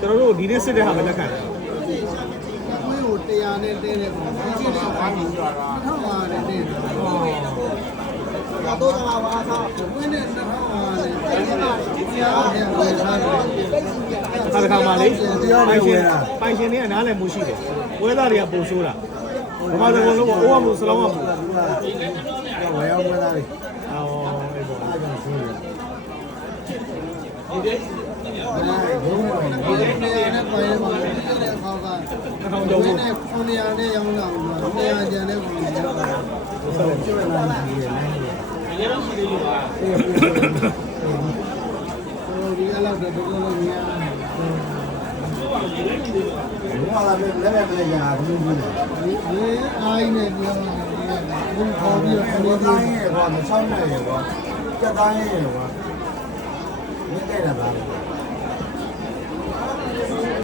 ကျွန်တော်တို့ဒီနေ့စစ်တဲ့ဟာပဲလက်ခံတယ် ကိုယ်ကိုတရားနဲ့တဲတယ်ပေါ့ဒီကြီးလေးဘာလို့ပြောတာထောက်ပါတယ်တဲ့တော့တော့ပါပါကိုယ်နဲ့ထောက်ပါတယ်တရားနဲ့ဝယ်ထားတယ် ဟာတစ်ခါမှလေပိုင်ရှင်တွေကနားလည်မှုရှိတယ်ဝဲသားတွေကပုံဆိုးတာဘာမှမလုပ်ဘူးအိုးကမှုစလုံးကမှု ဝယ်အောင်မသားလေး အော်အဲ့ပေါ့ အားကြောင့်ဆိုးတယ်ဒီတရားနဲ့ပိုင်ရမှာဒီတဲ့ခေါက်က 2000ကျော်ဖို့ နဲ့ခွန်ရနဲ့ရောင်းလာဘူးတရားကျန်တဲ့ပုံစံတော့ကျွတ်လာနေတယ်လေဒီအလောက်တော့တော်တော်များဘာလာလဲလည်းလည်းရာဘူးဘူးဒီအိုင်းနဲ့ပြောဘူးခေါ်ပြီးတော့အနေနဲ့ရဲ့ကွာမဆောင်နိုင်ရဲ့ကွာကြက်သားရဲ့ကွာမင်းတဲ့တာလား